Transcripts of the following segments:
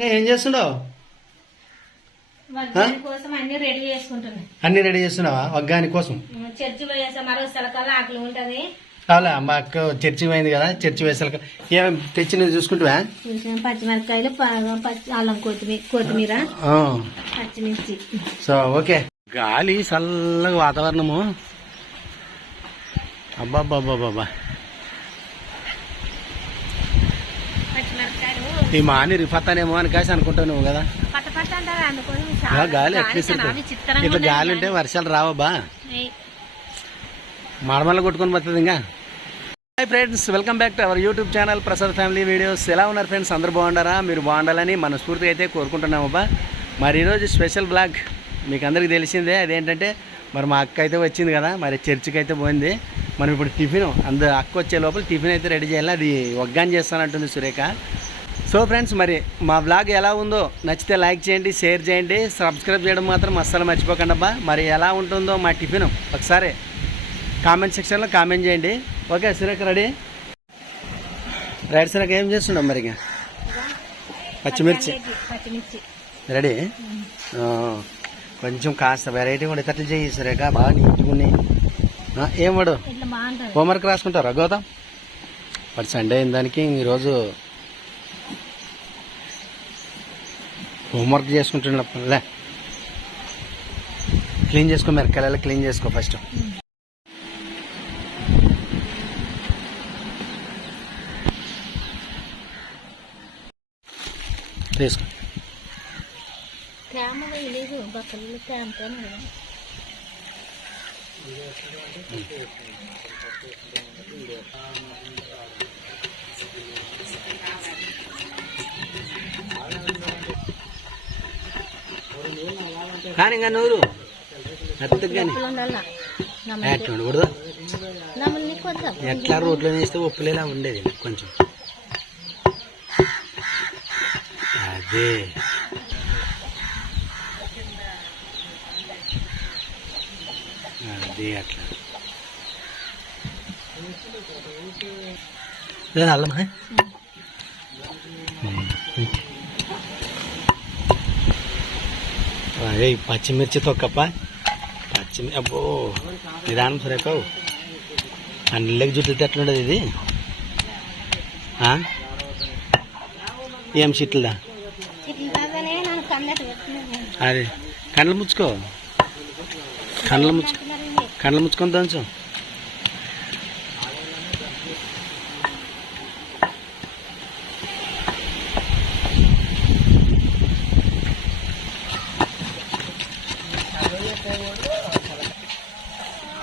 ఏం చేస్తున్నావు? అన్ని రెడీ చేస్తున్నావా? వగ్గాని కోసం? చర్చి పోయేసా మరో సలకాల ఆకలి ఉంటది. కావాలా మా అక్క చర్చి పోయింది కదా చర్చి వేసాక ఏం తెచ్చినది చూసుకుంటావా? కొంచెం పచ్చిమిరపకాయలు ప- పచ్చి అల్లం కొత్తిమీర కొత్తిమీర. పచ్చిమిర్చి. So okay. గాలి చల్లగా వాతావరణము. అబ్బాబ్బాబ్బాబ్బా ఈ మాని రిఫతానేమో అని కాసి అనుకుంటావు కదా. గాలి ఇట్లా ఉన్నది గాలి ఉంటే వర్షాలు రావబ్బా మడమల్ల కొట్టుకొని పోతుంది ఇంకా. Hi friends welcome back to our YouTube channel Prasad family videos. ఎలా ఉన్నారు ఫ్రెండ్స్? అందరూ బాగుండారా మీరు బాగుండాలని మనస్ఫూర్తిగా అయితే కోరుకుంటున్నామబ్బా మరి ఈరోజు స్పెషల్ బ్లాగ్ మీకు అందరికీ తెలిసిందే. అదేంటంటే మరి మా అక్క అయితే వచ్చింది కదా మరి చర్చికి అయితే పోయింది. మనం ఇప్పుడు టిఫిన్ అందు అక్క వచ్చే లోపల టిఫిన్ అయితే రెడీ చేయాలి. అది వగ్గాన్ చేస్తానంటుంది సురేఖ. సో ఫ్రెండ్స్ మరి మా బ్లాగ్ ఎలా ఉందో నచ్చితే లైక్ చేయండి షేర్ చేయండి సబ్స్క్రైబ్ చేయడం మాత్రం అస్సలు మర్చిపోకండి అబ్బా మరి ఎలా ఉంటుందో మా టిఫిన్ ఒకసారి కామెంట్ సెక్షన్లో కామెంట్ చేయండి. Okay Surekha ready? Right Surekha ఏం చేస్తున్నాం మరి ఇంకా? పచ్చిమిర్చి. పచ్చి పచ్చిమిర్చి. రెడీ? కొంచెం కాస్త వెరైటీ కూడా ఇతట్లు చేయి సురేఖ బాగా నీట్గా ఏం వాడు? హోంవర్క్ రాసుకుంటారా గౌతమ్? మరి సండే అయిన దానికి ఈరోజు హోంవర్క్ చేసుకుంటున్నప్పుడులే క్లీన్ చేసుకో మిరకాయలు క్లీన్ చేసుకో ఫస్ట్. తీసుకో. తేమ లేదు బక్కలు తేమతో కానీ ఇంకా నూరు. ఎట్లా ఉండకూడదు. ఎట్లా రోడ్లో వేస్తే ఉప్పులేలా ఉండేది కొంచెం. అదే. అదే అట్లా. లేదు అదే పచ్చిమిర్చి తొక్కప్ప? పచ్చిమి అబ్బో నిదానం సరేకావు అన్నిళ్ళకి జుట్టు ఎట్లుండదు ఇది? ఆ? ఏం చిట్లదా? అదే కండ్లు ముచ్చుకో. కండ్లు ముచ్చుకో కండ్లు ముచ్చుకొని దంచు.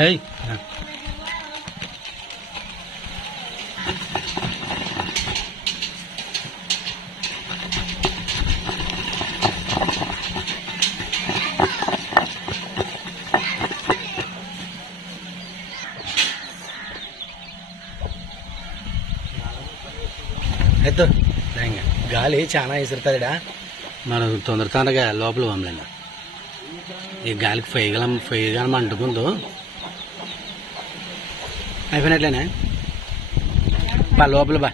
ఏయ్ అయితే గాలి చాలా విసురుతుందిడా మనం తొందర తొందరగా లోపల పంపలేను ఈ గాలికి ఫైగలం ఫైగలం అంటుకుందో అయిపోయినట్లేనే? బా లోపల బా.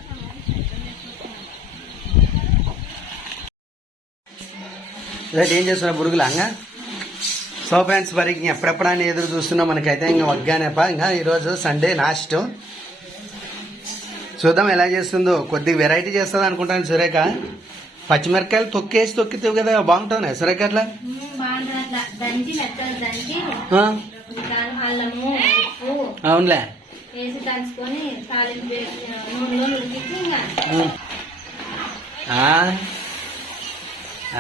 రైట్ ఏం చేస్తున్నా బురుగులు అంగా? సో ఫ్రెండ్స్ మరి ఇంక ఎప్పుడెప్పుడని ఎదురు చూస్తున్నా మనకైతే ఇంకా వగ్గానేపా ఇంకా ఈరోజు సండే లాస్ట్. చూద్దాం ఎలా చేస్తుందో. కొద్దిగా వెరైటీ చేస్తుంది అనుకుంటాను సురేఖ. పచ్చిమిరకాయలు తొక్కేసి తొక్కితే కదా బాగుంటుంది సురేఖ అట్లా? అవునులే. వేసి దంచుకొని తాలింపు వేసి నూనెలో ఉడికించి ఇంకా. ఆ,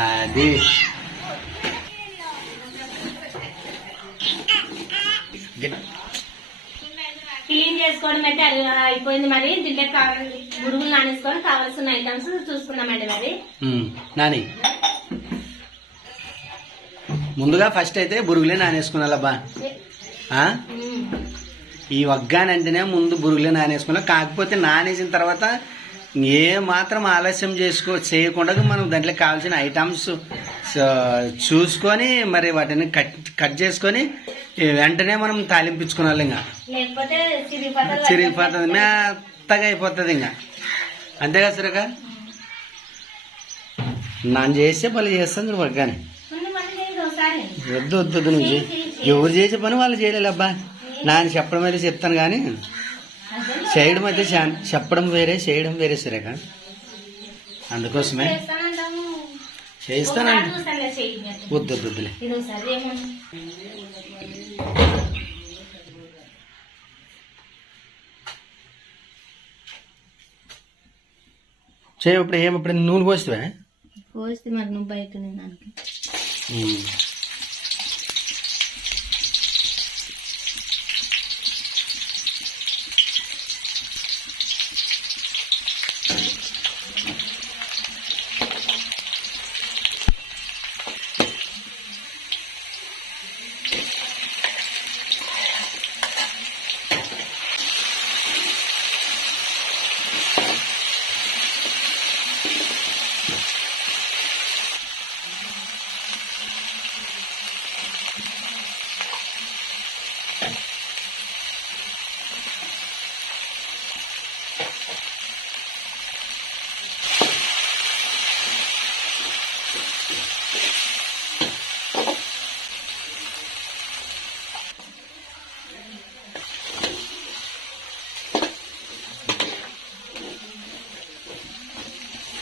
అది. క్లీన్ చేసుకోవడం అయితే అయిపోయింది మరి. దీంట్లో కావాలి గురుగులు నానేసుకొని కావాల్సిన ఐటమ్స్ చూసుకున్నామండి మరి. నాని. ముందుగా ఫస్ట్ అయితే బురుగులే నానేసుకున్నాలబ్బా. ఈ వగ్గానంటేనే ముందు బురుగులే నానేసుకున్నా. కాకపోతే నానేసిన తర్వాత ఏ మాత్రం ఆలస్యం చేసుకో చేయకుండా మనం దాంట్లో కావాల్సిన ఐటమ్స్ చూసుకొని మరి వాటిని కట్ కట్ చేసుకొని వెంటనే మనం తాలింపించుకోవాలి ఇంకా. చిరిగిపోతుంది మెత్తగా అయిపోతుంది ఇంకా. అంతేగా సురేఖ? నన్ను చేసే పని చేస్తాను చూడు ఒకసారి. వద్దు వద్దు నువ్వు. ఎవరు చేసే పని వాళ్ళు చేయలేదు అబ్బా. నాన్న చెప్పడం అయితే చెప్తాను కానీ చేయడం అయితే చెప్పడం వేరే చేయడం వేరే సరేగా అందుకోసమే. మీద. వద్దు వద్దు వద్దులే. ఇది ఒకసారి ఏముంది చేయ ఇప్పుడు ఏం ఇప్పుడు నూనె పోస్తావా పోస్తే మరి నువ్వు బయట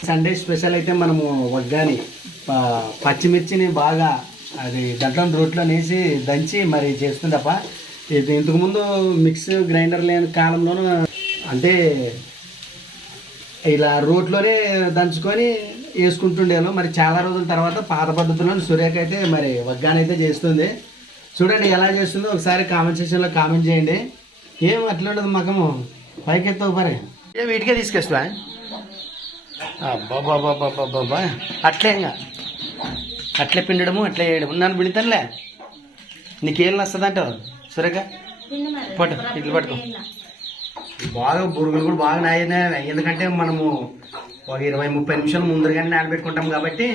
సండే స్పెషల్ అయితే మనము వగ్గాని పచ్చిమిర్చిని బాగా అది దాంట్లో రోట్లో వేసి దంచి మరి చేస్తుందప్ప. ఇది ఇంతకుముందు మిక్స్ గ్రైండర్ లేని కాలంలోనూ అంటే ఇలా రోట్లోనే దంచుకొని వేసుకుంటుండేను మరి చాలా రోజుల తర్వాత పాత పద్ధతిలో సురేఖ అయితే మరి వగ్గానైతే చేస్తుంది. చూడండి ఎలా చేస్తుందో ఒకసారి కామెంట్ సెక్షన్లో కామెంట్ చేయండి. ఏం అట్లా ఉండదు మకము పైకి పరే. ఏ వీటికే తీసుకొస్తా. అబ్బాబాబాబాబాబా అట్లే ఇంకా. అట్లే పిండడము అట్లే వేయడము. నన్ను పిండుతానులే. నీకేం వస్తుంది అంటావు? సురేఖ పట్టు ఇట్లా పట్టుకో. బాగా బురుగులు కూడా బాగా నాయినాయి ఎందుకంటే మనము ఒక ఇరవై ముప్పై నిమిషాలు ముందరగానే నానబెట్టుకుంటాం కాబట్టి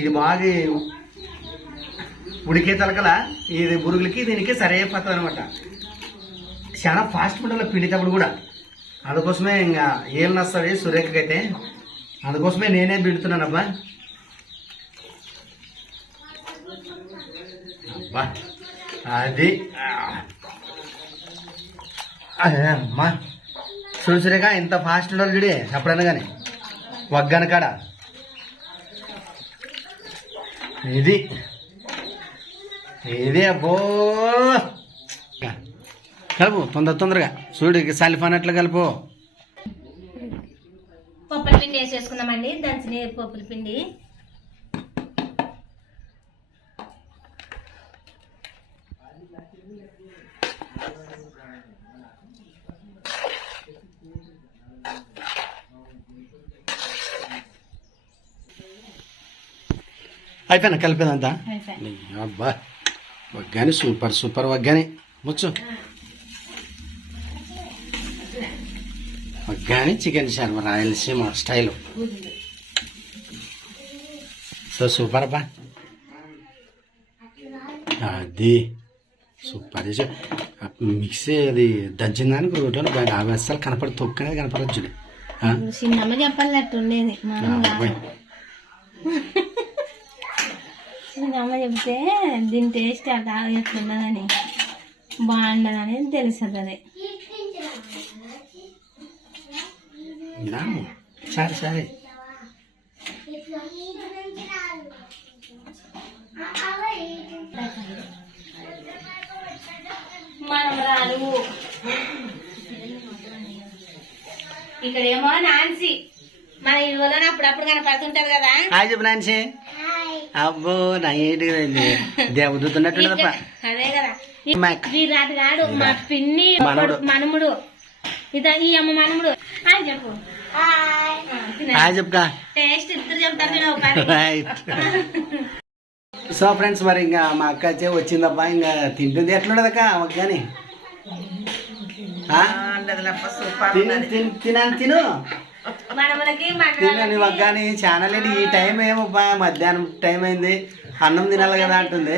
ఇది బాగా ఉడికే తలకల ఇది బురుగులకి దీనికి సరే అయిపోతుంది అనమాట చాలా ఫాస్ట్ ఉండాలి పిండితప్పుడు కూడా అందుకోసమే ఇంకా ఏం నస్తుంది సురేఖకైతే. అందుకోసమే నేనే పిండుతున్నాను అబ్బా అబ్బా అది అదే అమ్మా. చూడు సురేఖ ఇంత ఫాస్ట్ ఉండాలి చూడే ఎప్పుడైనా కానీ. వగ్గాన కాడ. ఇది. ఇది అబ్బో. కలుపు తొందర తొందరగా. చూడు ఇక సలిఫానట్లు కలుపు. పప్పుల పిండి వేసేసుకుందామండి. దంచిన పప్పుల పిండి. అయిపోయినా కలిపేదంతా. అబ్బా వగ్గాని సూపర్ సూపర్ వగ్గాని. ముచ్చు. వగ్గాని chicken Sharma Rayalaseema style so super అబ్బా అది సూపర్ మిక్సీ అది దంచిన దానికి బాగా అవి అస్సలు కనపడి తొక్కనేది కనపడచ్చు చూడు. ఆ? చిన్నమ్మ ఉండేది ఆ. చిన్నమ్మ చెప్తే దీని టేస్ట్ అలా ఎట్లున్నదని బాగుండదని తెలుస్తుంది అది నాము సరే సరే మనం ఇక్కడేమో నాన్సీ. మన ఇళ్ళలో అప్పుడప్పుడు కనపడుతుంటది కదా. హాయ్ చెప్పు నాన్సీ. అబ్బో నా ఏంటి దేవదూతున్నట్టు అదే కదా. గాడు మా పిన్ని. మనముడు. ఇద ఈ అమ్మ మనముడు. హాయ్ చెప్పు. టేస్ట్ ఇద్దరు చెప్తారు సో ఫ్రెండ్స్ మరి ఇంకా మా అక్క వచ్చే వచ్చిందబ్బా ఇంకా తింటుంది. ఎట్లుండదక్క కానీ తిను తిను తినని తిను ఛానల్ ఏంటి? ఈ టైం ఏమబ్బా మధ్యాహ్నం టైం అయింది. అన్నం తినాలి కదా అంటుంది.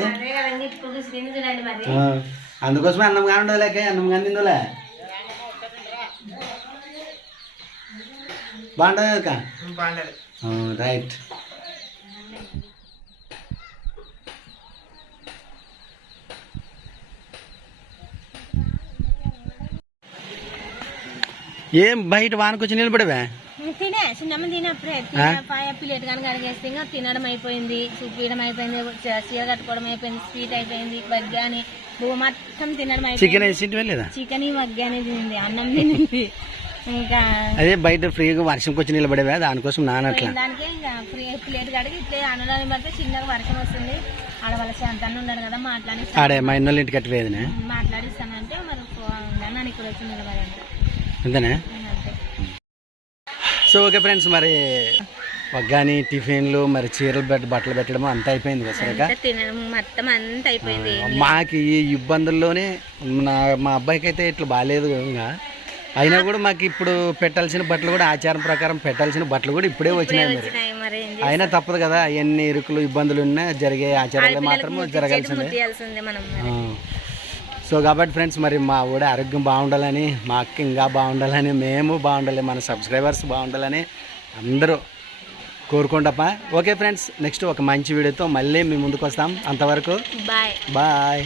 అందుకోసమే అన్నం కానీ ఉండదు లేక అన్నం కానీ తిందులే. బాగుంటుంది అక్క? రైట్. ఏం బయట వానకొచ్చి నిలబడవా? తినే చిన్నమ్మ తినప్పుడే పాయ ప్లేట్ కానీ తినడం అయిపోయింది చూపించడం అయిపోయింది చీర కట్టుకోవడం అయిపోయింది స్వీట్ అయిపోయింది బగ్గాని మొత్తం తినడం అయిపోయింది. చికెన్ చికెన్ బగ్గానే తినింది అన్నం తినింది. ఇంకా అదే బయట ఫ్రీగా వర్షంకి వచ్చి నిలబడేవే దానికోసం నానట్లా దానికి ఇంకా ఫ్రీ ప్లేట్ కడిగి ఇట్లే అనడానికి పడితే చిన్నగా వర్షం వస్తుంది. ఆడ వాళ్ళ శాంతాన్ని ఉన్నాడు కదా మాట్లాడి ఆడే మా ఇన్నోళ్ళ ఇంటికి అట్లేదునే మాట్లాడిస్తానంటే మరి ఉండాలని ఇక్కడ వచ్చి నిలబడి అంతేనా? అంతే. సో ఓకే ఫ్రెండ్స్ మరి వగ్గాని టిఫిన్లు మరి చీరలు పెట్టి బట్టలు పెట్టడం అంతా అయిపోయింది కదా మొత్తం అంతా అయిపోయింది. మాకు ఈ ఇబ్బందుల్లోనే నా మా అబ్బాయికి అయితే ఇట్లా బాగాలేదు ఇంకా అయినా కూడా మాకు ఇప్పుడు పెట్టాల్సిన బట్టలు కూడా ఆచారం ప్రకారం పెట్టాల్సిన బట్టలు కూడా ఇప్పుడే వచ్చినాయి మరి. అయినా తప్పదు కదా ఎన్ని ఇరుకులు ఇబ్బందులు ఉన్నా జరిగే ఆచారాలు మాత్రం జరగాల్సిందే. సో కాబట్టి ఫ్రెండ్స్ మరి మా ఊడ ఆరోగ్యం బాగుండాలని మా అక్క ఇంకా బాగుండాలని మేము బాగుండాలి మన సబ్స్క్రైబర్స్ బాగుండాలని అందరూ కోరుకుంటాపా ఓకే ఫ్రెండ్స్ నెక్స్ట్ ఒక మంచి వీడియోతో మళ్ళీ మీ ముందుకు వస్తాం. అంతవరకు బాయ్. బాయ్.